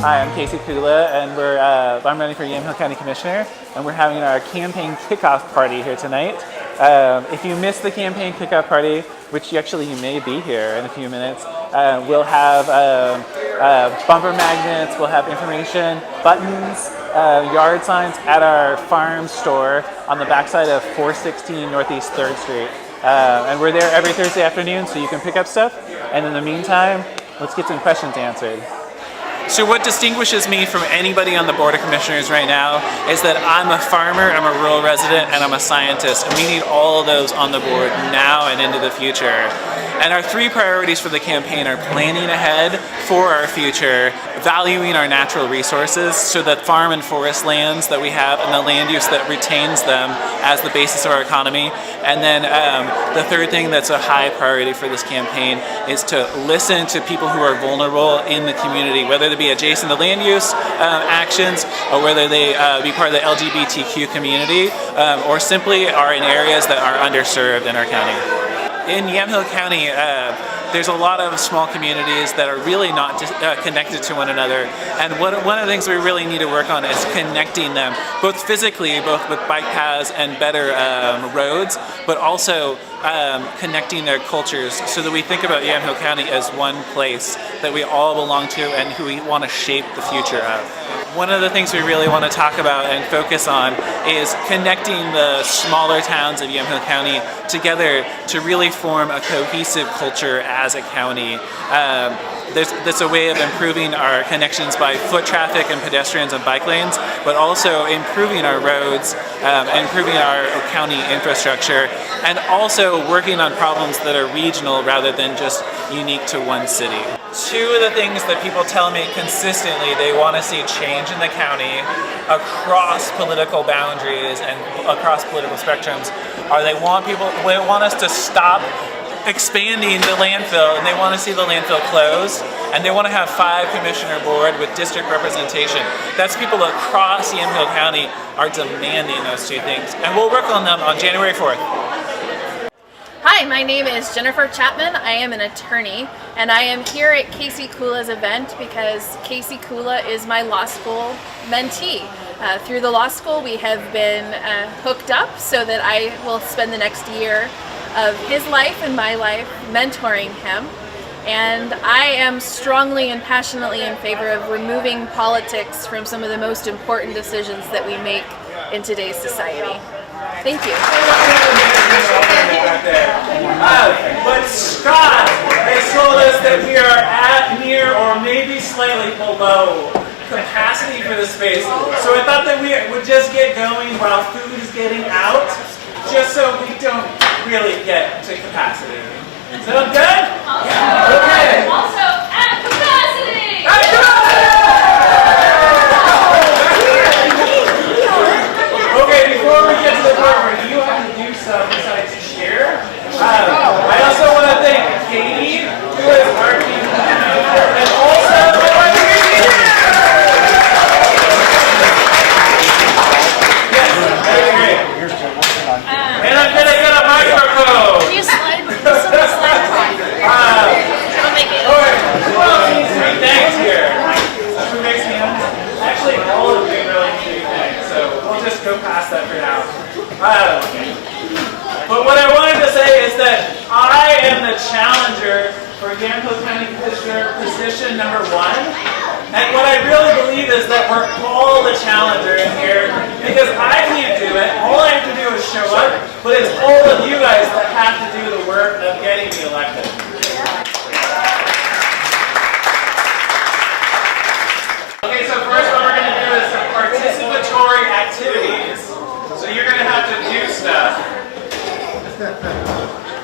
Hi, I'm KULLA, and I'm running for Yamhill County Commissioner, and we're having our campaign kickoff party here tonight. If you missed the campaign kickoff party, which you may be here in a few minutes, we'll have bumper magnets, we'll have information, buttons, yard signs at our farm store on the backside of 416 Northeast 3rd Street. And we're there every Thursday afternoon, so you can pick up stuff. And in the meantime, let's get some questions answered. So what distinguishes me from anybody on the Board of Commissioners right now is that I'm a farmer, I'm a rural resident, and I'm a scientist, and we need all of those on the board now and into the future. And our three priorities for the campaign are planning ahead for our future, valuing our natural resources, so that farm and forest lands that we have and the land use that retains them as the basis of our economy. And then the third thing that's a high priority for this campaign is to listen to people who are vulnerable in the community, whether they be adjacent to land use actions, or whether they be part of the LGBTQ community, or simply are in areas that are underserved in our county. In Yamhill County, there's a lot of small communities that are really not connected to one another, and one of the things we really need to work on is connecting them, both physically, both with bike paths and better roads, but also connecting their cultures, so that we think about Yamhill County as one place that we all belong to and who we want to shape the future of. One of the things we really want to talk about and focus on is connecting the smaller towns of Yamhill County together to really form a cohesive culture as a county. There's a way of improving our connections by foot traffic and pedestrians and bike lanes, but also improving our roads, improving our county infrastructure, and also working on problems that are regional rather than just unique to one city. Two of the things that people tell me consistently they want to see change in the county across political boundaries and across political spectrums are they want us to stop expanding the landfill, and they want to see the landfill closed, and they want to have 5-commissioner board with district representation. That's people across Yamhill County are demanding those two things, and we'll work on them on January 4th. Hi, my name is Jennifer Chapman. I am an attorney, and I am here at KULLA'S event because KULLA is my law school mentee. Through the law school, we have been hooked up so that I will spend the next year of his life and my life mentoring him. And I am strongly and passionately in favor of removing politics from some of the most important decisions that we make in today's society. Thank you. But Scott has told us that we are at, near, or maybe slightly below capacity for the space. So I thought that we would just get going while food is getting out, just so we don't really get to capacity. Sound good? Okay. Also at capacity! At capacity! Okay, before we get to the part where you have to do stuff besides share, I also want to thank Katie, who is our team, and also yes, that'd be great. And I'm gonna get a microphone. Can you slide? I'll make it. Alright, who else needs to be thanked here? Who makes me actually, all of you really need to be thanked, so we'll just go past that for now. But what I wanted to say is that I am the challenger for Yamhill County Commissioner position number 1. And what I really believe is that we're all the challenger in here, because I can't do it. All I have to do is show up, but it's all of you guys that have to do the work of getting me elected. Okay, so first what we're going to do is some participatory activities. So you're going to have to do stuff.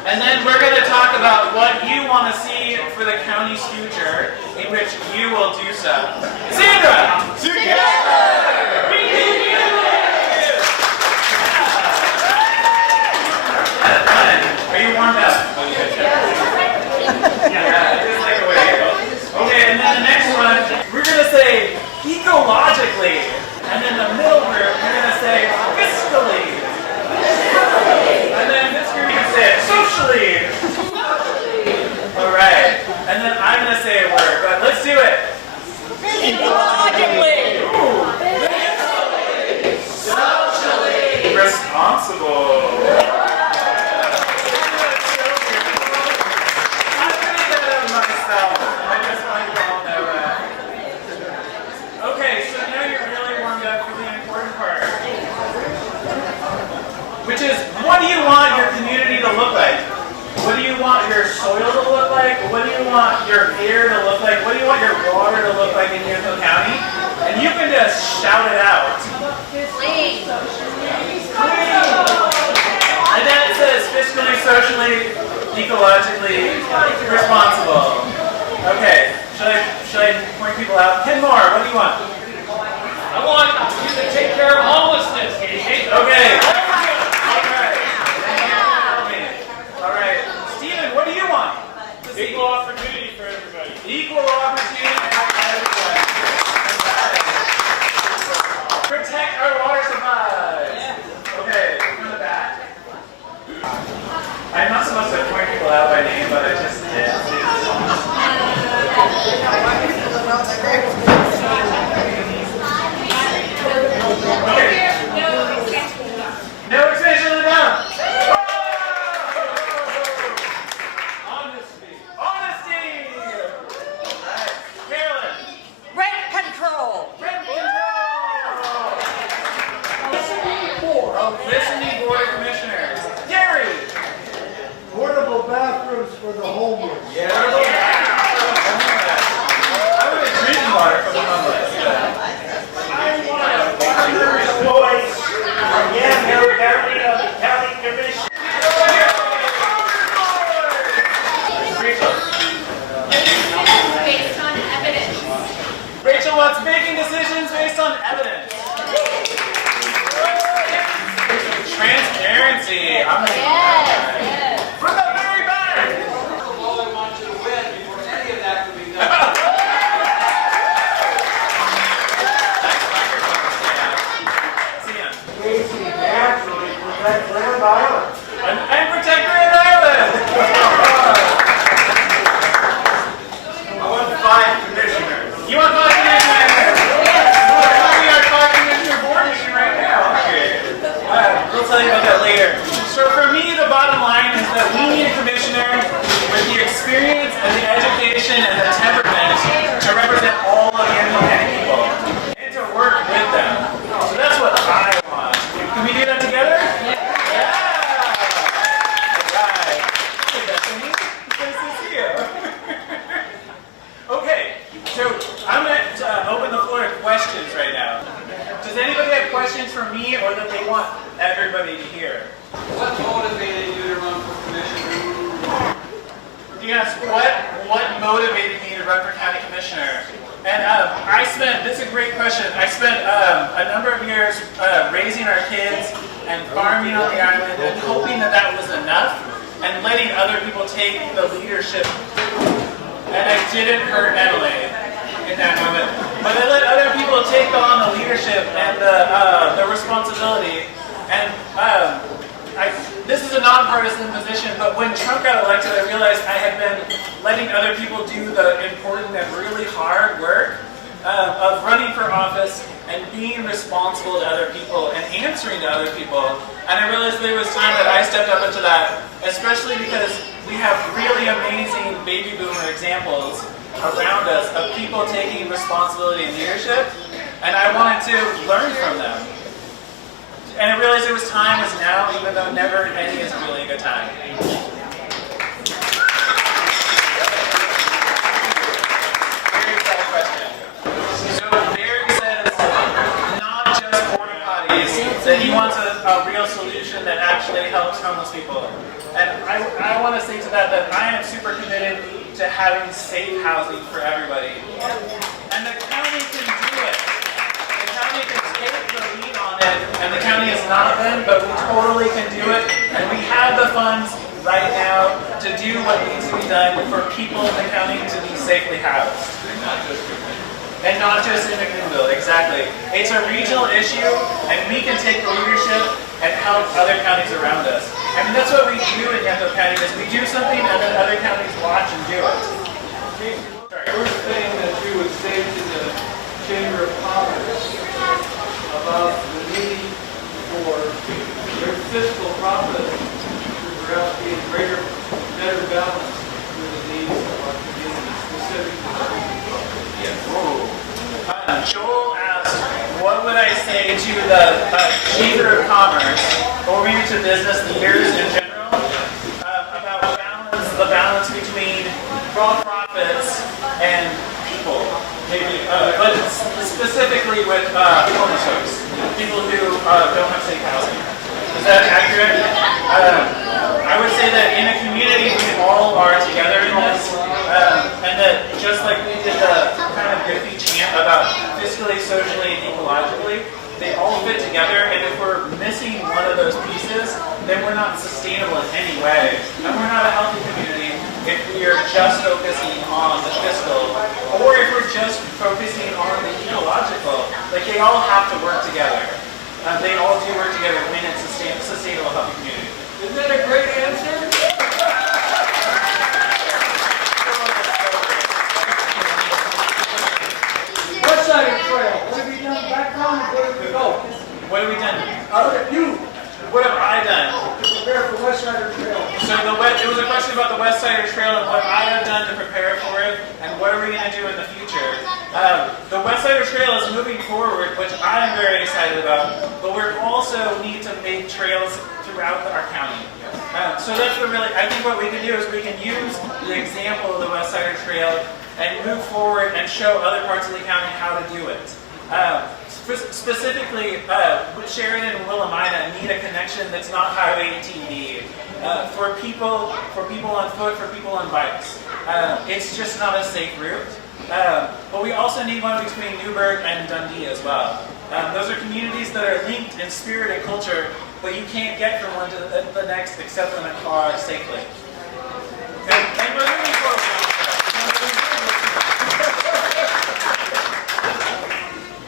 And then we're going to talk about what you want to see for the county's future, in which you will do stuff. Sandra! Together! We can do it! Are you warmed up? Yeah, just like a way. Okay, and then the next one, we're going to say ecologically. And then the middle group, we're going to say fiscally. And then this group, you can say it socially. All right. And then I'm going to say a word, but let's do it. your water to look like in Yamhill County? And you can just shout it out. Clean. And then it says fiscally, socially, ecologically responsible. Okay, should I point people out? Ken Moore, what do you want? I want you to take care of homelessness, Casey. Okay. All right. Steven, what do you want? Equal opportunity for everybody. Equal opportunity for everyone. Protect our water supplies. Okay, from the back. I'm not supposed to point people out by name, but I just did. Okay. No extension of the ground. Honesty! Alright. Carolyn. Rent control. Rent control! Listening Board of Commissioners. Gary. Portable bathrooms for the homeless. Yeah. I would have drinking water for the homeless. I want a farmer's voice from Yamhill County of the County Commission. Rachel. Based on evidence. Rachel wants making decisions based on evidence. Transparency. I'm gonna Yes. from the very back. All I want you to win before any of that can be done. Casey naturally protect Grand Island. And protect Grand Island. I want 5 commissioners. You want 5 commissioners? We are 5 commissioner board meeting right now. We'll tell you about that later. So for me, the bottom line is that we need a commissioner with the experience and the education and the temperament to represent all of Yamhill County people and to work with them. So that's what I want. Can we do that together? Yeah! Alright. Hey, Bethany. Nice to see you. Okay, so I'm going to open the floor to questions right now. Does anybody have questions for me or that they want everybody to hear? What motivated you to run for commissioner? You asked what motivated me to run for county commissioner? And this is a great question. I spent a number of years raising our kids and farming on the island and hoping that that was enough and letting other people take the leadership. And I didn't hurt Emily in that moment. But I let other people take on the leadership and the responsibility. And this is a nonpartisan position, but when Trump got elected, I realized I had been letting other people do the important and really hard work of running for office and being responsible to other people and answering to other people. And I realized there was time that I stepped up into that, especially because we have really amazing baby boomer examples around us of people taking responsibility and leadership, and I wanted to learn from them. And I realized it was time was now, even though never any is really a good time. Very exciting question. So Barry says not just porta potties, that he wants a real solution that actually helps homeless people. And I want to say to that I am super committed to having safe housing for everybody. And the county can do it. The county can take the lead on it, and the county has not been, but we totally can do it. And we have the funds right now to do what needs to be done for people in the county to be safely housed. And not just in McMinnville, exactly. It's a regional issue, and we can take the leadership and help other counties around us. I mean, that's what we do in Yamhill County, is we do something and then other counties watch and do it. First thing that you would say to the Chamber of Commerce about the need for their fiscal profit to perhaps be in greater, better balance with the needs of our community, specific to our people. Joel asked, what would I say to the Chamber of Commerce, or maybe to business leaders in general, about the balance between profits and people? but specifically with homeless folks, people who don't have safe housing. Is that accurate? I would say that in a community we all are together in this, and that just like we did the kind of goofy chant about fiscally, socially, and ecologically, they all fit together, and if we're missing one of those pieces, then we're not sustainable in any way, and we're not a healthy community if we are just focusing on the fiscal, or if we're just focusing on the ecological. Like, they all have to work together. They all do work together when it's a sustainable, healthy community. Isn't that a great answer? West Side Trail, what have you done background and where have you go? What have we done? You, What have I done? to prepare for West Side Trail. So it was a question about the West Side Trail and what I have done to prepare for it, and what are we going to do in the future. The West Side Trail is moving forward, which I am very excited about, but we also need to make trails throughout our county. So that's I think what we can do is we can use the example of the West Side Trail and move forward and show other parts of the county how to do it. Specifically, Sheridan and Willamina need a connection that's not Highway 18B. For people on foot, for people on bikes. It's just not a safe route. But we also need one between Newburgh and Dundee as well. Those are communities that are linked in spirit and culture, but you can't get from one to the next except in a car safely. And we're moving forward.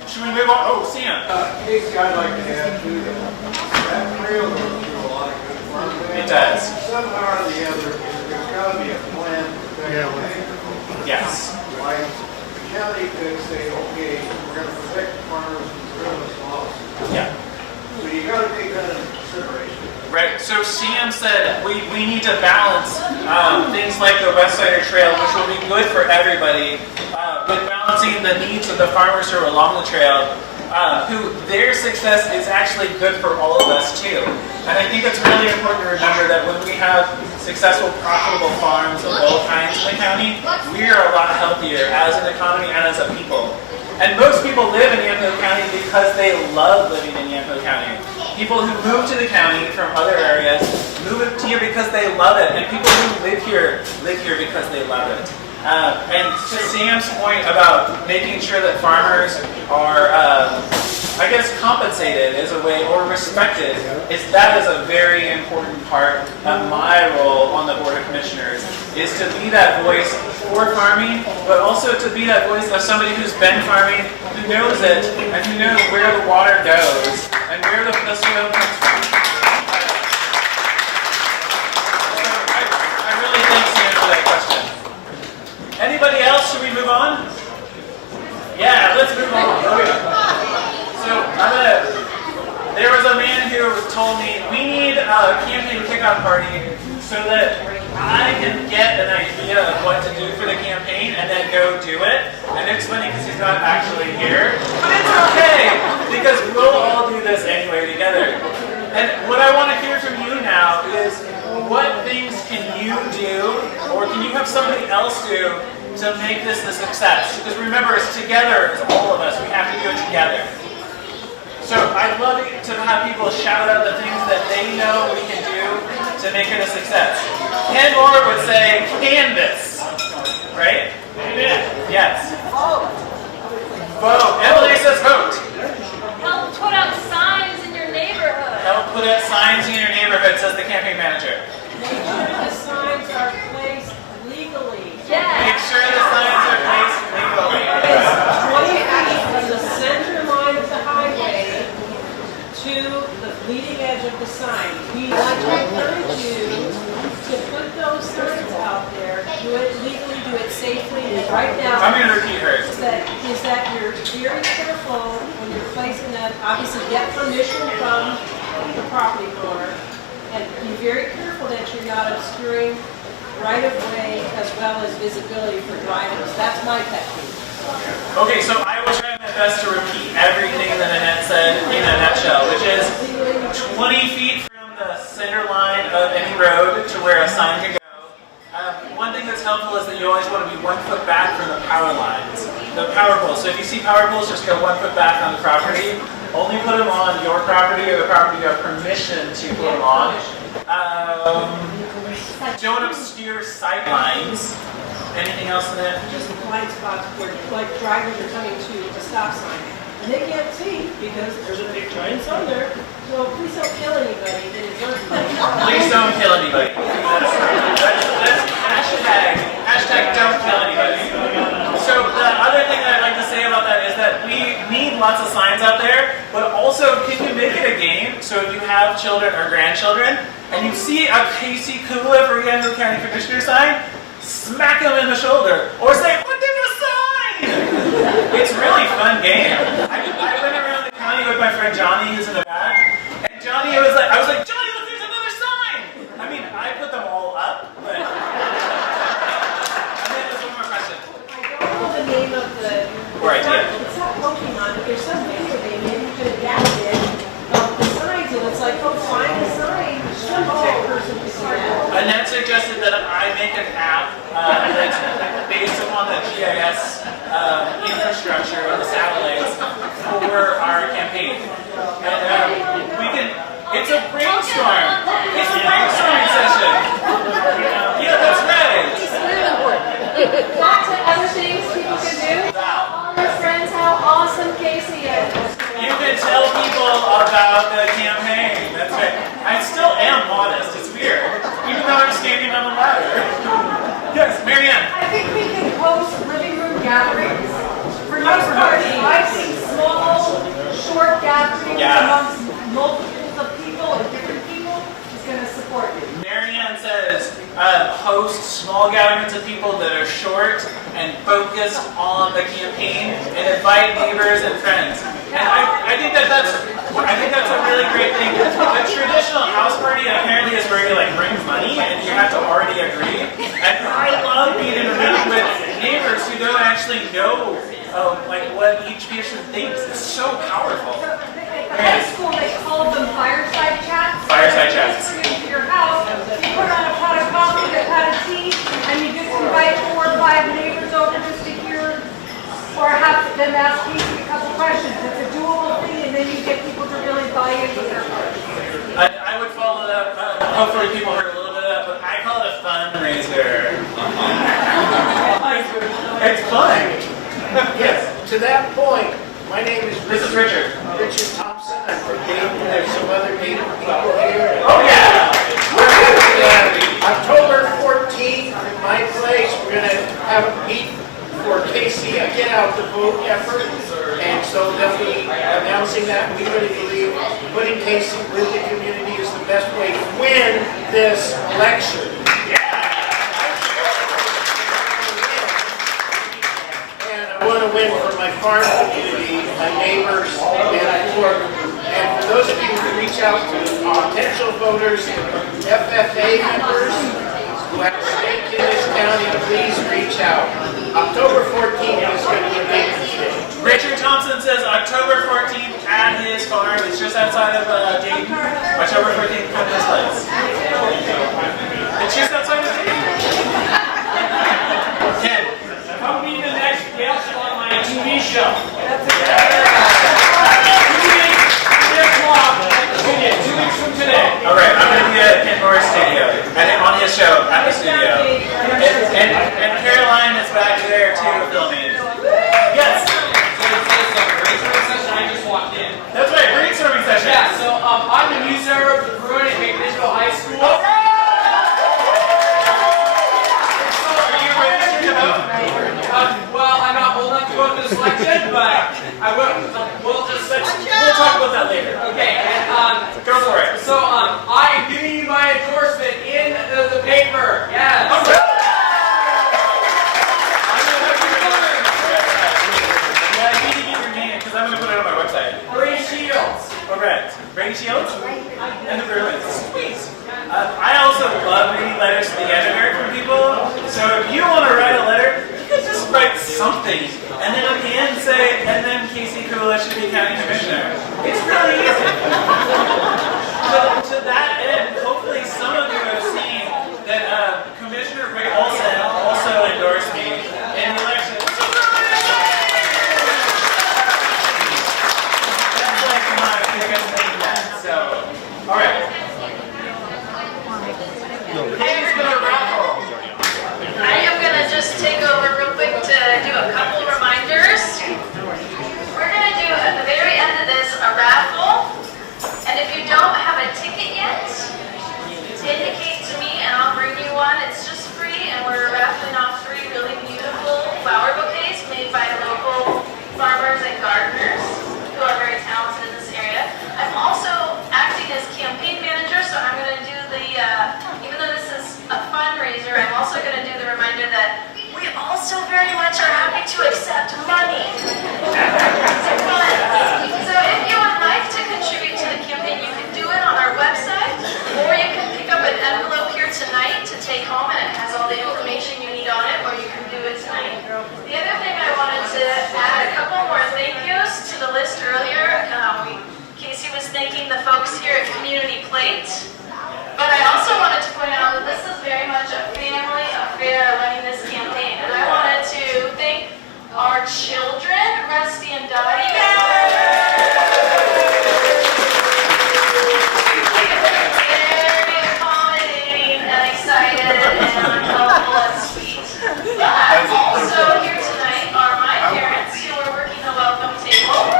Should we move on? Oh, Sam. Casey, I'd like to add to that trail goes through a lot of good farmland. It does. Somehow or the other, there's got to be a plan to protect the agriculture. Yes. Like the county could say, okay, we're going to protect the farmers from this loss. Yeah. So you got to take that into consideration. Right. So Sam said we need to balance things like the West Side Trail, which will be good for everybody, with balancing the needs of the farmers who are along the trail, who their success is actually good for all of us too. And I think it's really important to remember that when we have successful, profitable farms of all kinds in the county, we are a lot healthier as an economy and as a people. And most people live in Yamhill County because they love living in Yamhill County. People who move to the county from other areas move here because they love it, and people who live here because they love it. And to Sam's point about making sure that farmers are, I guess, compensated as a way or respected, that is a very important part of my role on the Board of Commissioners, is to be that voice for farming, but also to be that voice of somebody who's been farming, who knows it, and who knows where the water goes and where the soil comes from. I really thank Sam for that question. Anybody else? Should we move on? Yeah, let's move on. So there was a man who told me we need a campaign kickoff party so that I can get an idea of what to do for the campaign and then go do it. And it's funny because he's not actually here, but it's okay because we'll all do this anyway together. And what I want to hear from you now is what things can you do, or can you have somebody else do to make this a success? Because remember, it's together, it's all of us. We have to do it together. So I'd love to have people shout out the things that they know we can do to make it a success. Ken Moore would say canvas, right? Yes. Vote. Emily says vote. Help put up signs in your neighborhood. Help put up signs in your neighborhood, says the campaign manager. Make sure the signs are placed legally. Make sure the signs are placed legally. 20 feet from the center line of the highway to the leading edge of the sign. We want to encourage you to put those signs out there. Do it legally, do it safely. And right now, I'm going to repeat hers. is that you're very careful when you're placing them. Obviously, get permission from the property owner, and be very careful that you're not obscuring right of way as well as visibility for drivers. That's my pet peeve. Okay, so I will try my best to repeat everything that Annette said in a nutshell, which is 20 feet from the center line of any road to where a sign can go. One thing that's helpful is that you always want to be 1 foot back from the power lines. the power poles. So if you see power poles, just go 1 foot back on the property. Only put them on your property or the property you have permission to put them on. Don't obscure sight lines. Anything else in that? Just blind spots where like drivers are coming to a stop sign. And they can't see because there's a big giant sign there. So please don't kill anybody that is not. Please don't kill anybody. That's hashtag don't kill anybody. So the other thing that I'd like to say about that is that we need lots of signs out there, but also can you make it a game? So if you have children or grandchildren, and you see a Casey Kula for Yamhill County Commissioner sign, smack them in the shoulder, or say, "But there's a sign!" It's a really fun game. I went around the county with my friend Johnny, who's in the back, and Johnny was like, "Johnny, look, there's another sign!" I mean, I put them all up, but. And then there's one more question. I don't know the name of the. Right, it's not Pokemon, but there's some video game maybe you could adapt it of the signs, and it's like, oh, find a sign. Some tech person can see that. Annette suggested that I make an app that's based upon the GIS infrastructure and the satellites for our campaign. And we can, it's a brainstorm. It's a brainstorming session. Yeah, that's right. Lots of other things people can do. Tell their friends how awesome Casey is. You can tell people about the campaign. That's right. I still am modest. It's weird. Even though I'm standing on the ladder. Yes, Marianne. I think we can host living room gatherings for neighborhoods. I've seen small, short gatherings amongst multiples of people and different people is going to support you. Marianne says, host small gatherings of people that are short and focused on the campaign and invite neighbors and friends. And I think that's a really great thing. A traditional house party apparently is where you like bring money and you have to already agree. And I love being in a room with neighbors who don't actually know like what each person thinks. It's so powerful. At the high school, they call them fireside chats. Fireside chats. You bring to your house, you put on a pot of coffee, a pot of tea, and you just invite 4 or 5 neighbors over just to hear or have them ask Casey a couple questions. It's a doable thing, and then you get people to really buy into their party. I would follow it up. Hopefully people heard a little bit of that, but I call it a fundraiser. It's fun. Yes, to that point, my name is This is Richard. Richard Thompson. I'm from Dayton. There's some other Dayton people here. Oh yeah! We're having October 14th in my place. We're going to have a meet for Casey, a get out the vote effort. And so they'll be announcing that. We really believe putting Casey with the community is the best way to win this election. I want to win for my farm community, my neighbors, and for those of you who reach out to potential voters, FFA members who have a stake in this county, please reach out. October 14th is going to be a big day. Richard Thompson says October 14th at his farm. It's just outside of Dayton. October 14th, come to his place. It's just outside of Dayton. Ken. Come be the next guest on my TV show. 2 weeks from today. All right, I'm going to be at Ken Moore's studio, and on his show at the studio. And Caroline is back there too filming. Yes. I just walked in. That's right, brainstorming session. Yeah, so I'm the news editor of the Bruin at McMinnville High School. Are you registered to vote? Well, I'm not old enough to vote this election, but I will. We'll talk about that later. Okay, and Go for it. so I am giving you my endorsement in the paper. Yes. Yeah, you need to get your name because I'm going to put it on my website. Brady Shields. Correct. Brady Shields and the Bruins. Sweet. I also love reading letters to the editor from people. So if you want to write a letter, you can just write something. And then at the end say, and then Casey Kula should be county commissioner. It's really easy. To that end, hopefully some of you have seen that Commissioner Rick Olson also endorsed me in the election. plate. But I also wanted to point out that this is very much a family affair running this campaign. And I wanted to thank our children, Rusty and Dottie. Very accommodating and excited and helpful and sweet. But also here tonight are my parents who are working the welcome table.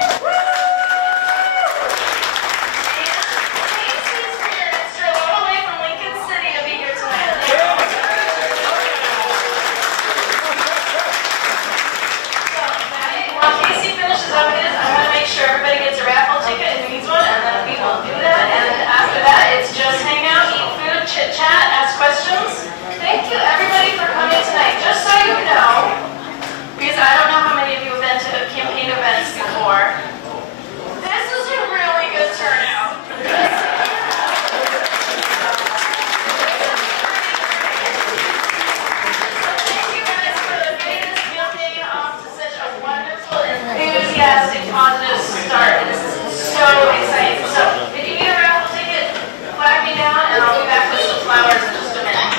Positive start. This is so exciting. So if you need a raffle ticket, flag me down and I'll be back with some flowers in just a minute.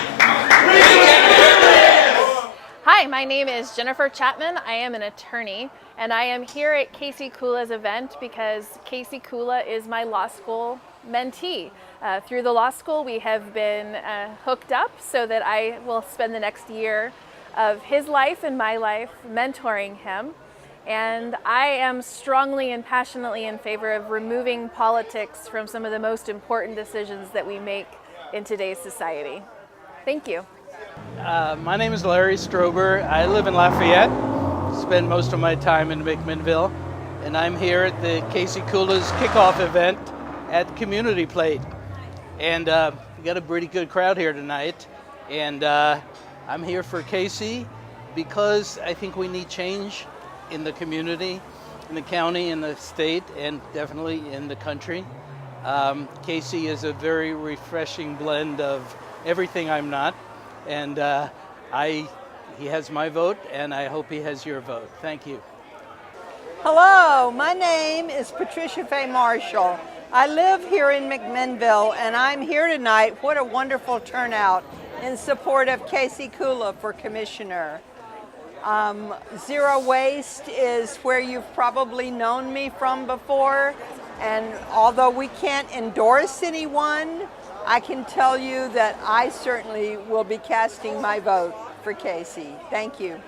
Hi, my name is Jennifer Chapman. I am an attorney and I am here at KULLA'S event because KULLA is my law school mentee. Through the law school we have been hooked up so that I will spend the next year of his life and my life mentoring him. And I am strongly and passionately in favor of removing politics from some of the most important decisions that we make in today's society. Thank you. My name is Larry Strober. I live in Lafayette, spend most of my time in MCMINNVILLE, and I'm here at the KULLA'S kickoff event at Community Plate. And we got a pretty good crowd here tonight, and I'm here for Casey because I think we need change in the community, in the county, in the state, and definitely in the country. Casey is a very refreshing blend of everything I'm not, and he has my vote, and I hope he has your vote. Thank you. Hello, my name is Patricia Faye Marshall. I live here in MCMINNVILLE, and I'm here tonight. What a wonderful turnout in support of KULLA for Commissioner. Zero Waste is where you've probably known me from before, and although we can't endorse anyone, I can tell you that I certainly will be casting my vote for Casey. Thank you.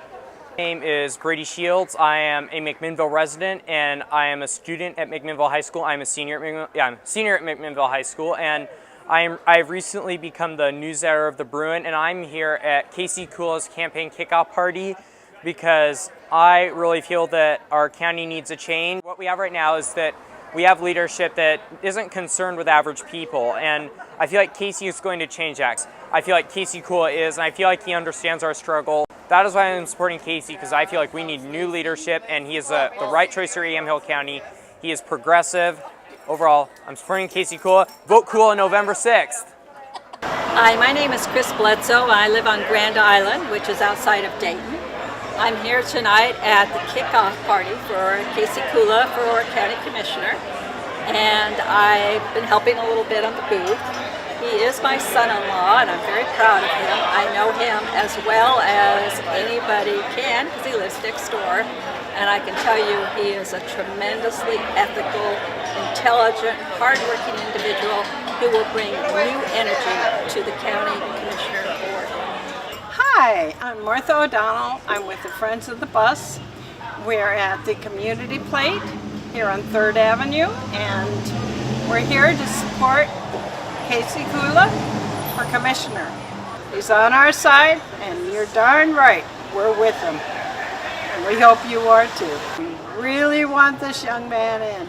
My name is Brady Shields. I am a MCMINNVILLE resident and I am a student at MCMINNVILLE High School. I'm a senior at MCMINNVILLE High School, and I've recently become the news editor of the Bruin, and I'm here at KULLA'S campaign kickoff party because I really feel that our county needs a change. What we have right now is that we have leadership that isn't concerned with average people, and I feel like Casey is going to change that. I feel like KULLA is, and I feel like he understands our struggle. That is why I'm supporting Casey, because I feel like we need new leadership, and he is the right choice for Yamhill County. He is progressive. Overall, I'm supporting KULLA. Vote KULLA November 6th. Hi, my name is Chris Bledsoe. I live on Grand Island, which is outside of Dayton. I'm here tonight at the kickoff party for KULLA for County Commissioner, and I've been helping a little bit on the booth. He is my son-in-law, and I'm very proud of him. I know him as well as anybody can because he lives next door, and I can tell you he is a tremendously ethical, intelligent, hardworking individual who will bring new energy to the County Commissioner Board. Hi, I'm Martha O'Donnell. I'm with the Friends of the Bus. We're at the Community Plate here on 3rd Avenue, and we're here to support KULLA for Commissioner. He's on our side, and you're darn right, we're with him. And we hope you are too. We really want this young man in.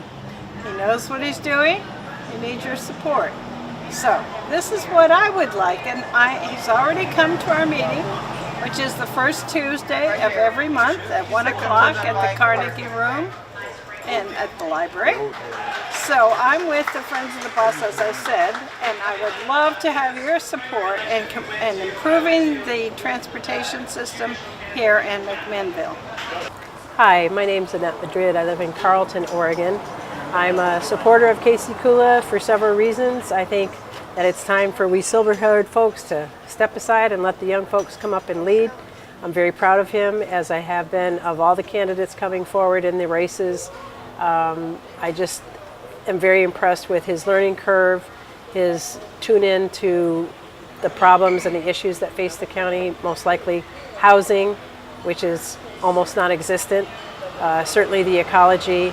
He knows what he's doing. He needs your support. So this is what I would like, and he's already come to our meeting, which is the first Tuesday of every month at 1 o'clock at the Carnegie Room and at the library. So I'm with the Friends of the Bus, as I said, and I would love to have your support in improving the transportation system here in MCMINNVILLE. Hi, my name's Annette Madrid. I live in Carlton, Oregon. I'm a supporter of Casey Kulla for several reasons. I think that it's time for we silver-haired folks to step aside and let the young folks come up and lead. I'm very proud of him, as I have been of all the candidates coming forward in the races. I just am very impressed with his learning curve, his tune in to the problems and the issues that face the county, most likely housing, which is almost non-existent, certainly the ecology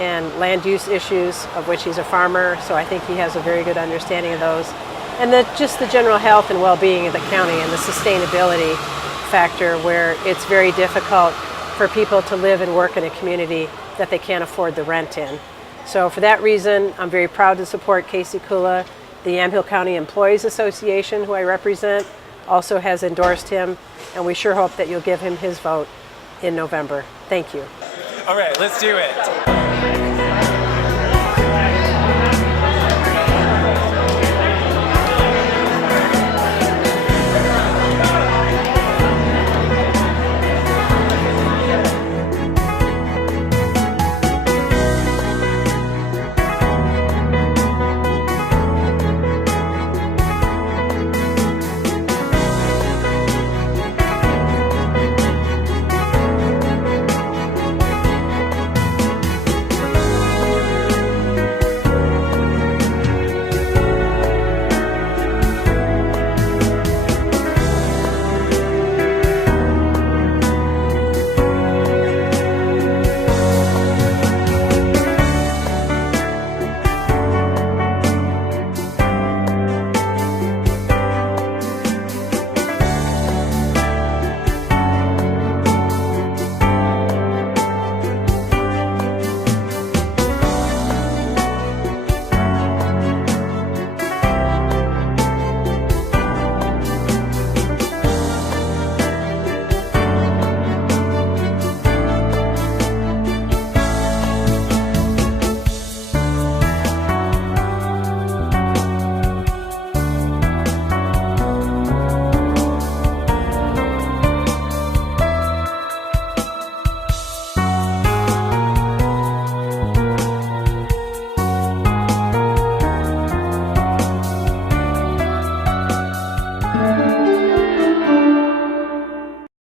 and land use issues, of which he's a farmer, so I think he has a very good understanding of those. And just the general health and well-being of the county and the sustainability factor, where it's very difficult for people to live and work in a community that they can't afford the rent in. So for that reason, I'm very proud to support Casey Kulla. The Yamhill County Employees Association, who I represent, also has endorsed him, and we sure hope that you'll give him his vote in November. Thank you. All right, let's do it.